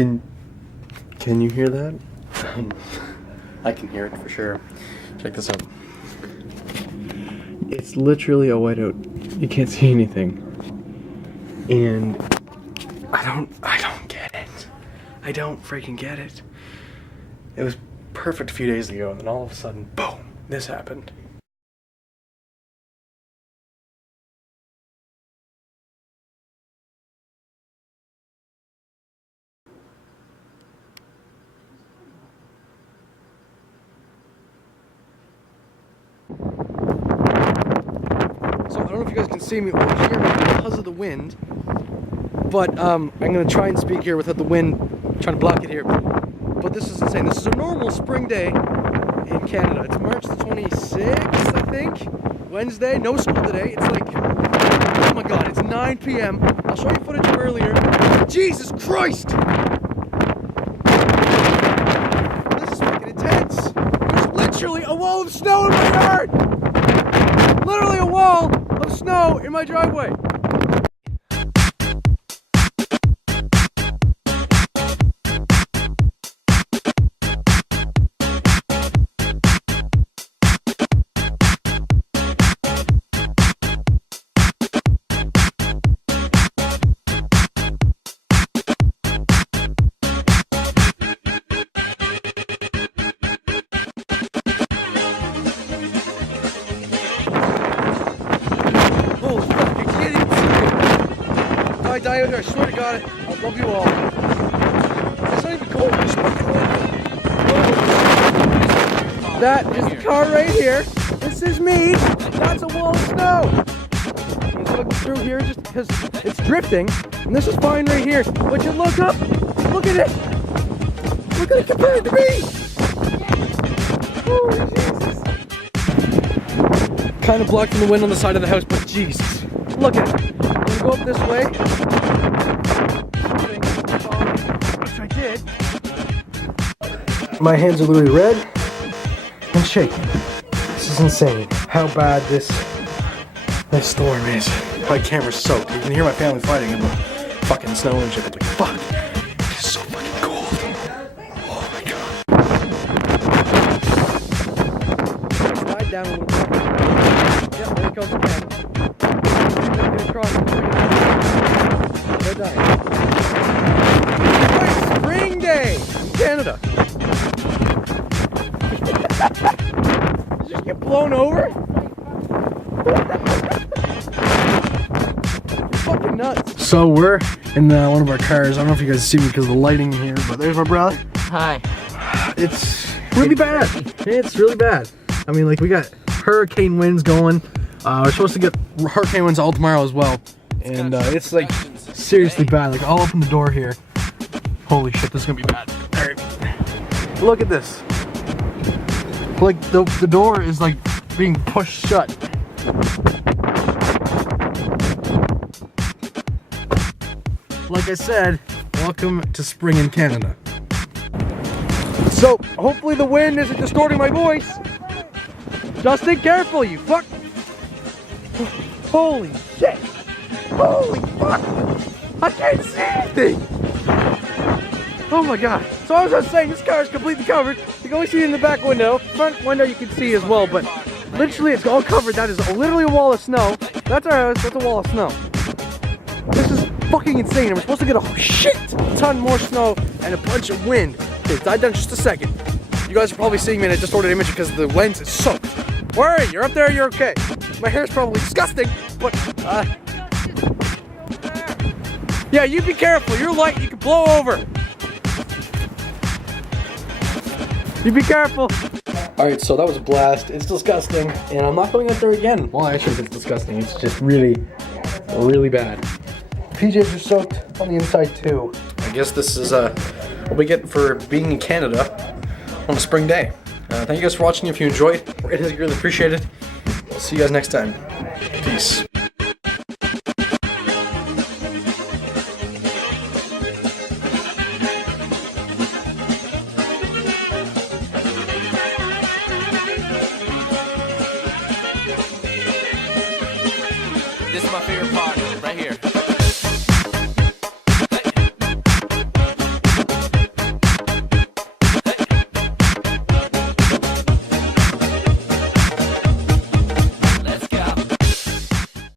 Can you hear that? I can hear it for sure. Check this out. It's literally a whiteout. You can't see anything. And I don't get it. I don't freaking get it. It was perfect a few days ago, and then all of a sudden, boom, this happened. So I don't know if you guys can see me or hear me because of the wind, but I'm gonna try and speak here without the wind trying to block it here. But this is insane. This is a normal spring day in Canada. It's March the 26th, I think. Wednesday, no school today. It's like, oh my god, it's 9 p.m. I'll show you footage from earlier. Jesus Christ! This is fucking intense. There's literally a wall of snow in my yard! Literally a wall of snow in my driveway. I die out here, I swear to God, I love you all. It's not even cold, it's fucking windy. That is the car right here. This is me. That's a wall of snow. I'm just looking through here just because it's drifting. And this is fine right here. But you look up, look at it. Look at it compared to me. Holy Jesus. Kind of blocking the wind on the side of the house, but Jesus. Look at it. I'm gonna go up this way. Which I did. My hands are literally red and shaking. This is insane. How bad this storm is. My camera's soaked. You can hear my family fighting in the fucking snow and shit. Like, fuck. It's so fucking cold. Oh my god. Slide down a little bit. Yeah, there it goes again. Across the they're dying. It's spring day in Canada. Did you just get blown over? You're fucking nuts. So we're in one of our cars. I don't know if you guys see me because of the lighting in here, but there's my brother. Hi. It's really bad. It's really bad. I mean, like, we got hurricane winds going. We're supposed to get hurricane winds all tomorrow as well. And it's like seriously bad. Like, I'll open the door here. Holy shit, this is gonna be bad. Alright. Look at this. Like, the door is like being pushed shut. Like I said, welcome to spring in Canada. So, hopefully the wind isn't distorting my voice. Justin, careful, you fuck. Holy shit! Holy fuck! I can't see anything! Oh my god. So as I was saying, this car is completely covered. You can only see it in the back window. Front window you can see as well, but literally it's all covered. That is literally a wall of snow. That's our house, that's a wall of snow. This is fucking insane. And we're supposed to get a shit ton more snow and a bunch of wind. Okay, it's died down just a second. You guys are probably seeing me in a distorted image because the lens is soaked. Where are you? You're up there, you're okay. My hair's probably disgusting, but yeah, you be careful. You're light, you can blow over. You be careful. Alright, so that was a blast. It's disgusting, and I'm not going out there again. Well, actually, it's disgusting. It's just really, really bad. PJs are soaked on the inside too. I guess this is what we get for being in Canada on a spring day. Thank you guys for watching. If you enjoyed, it is really appreciated. See you guys next time. Peace. This is my favorite part.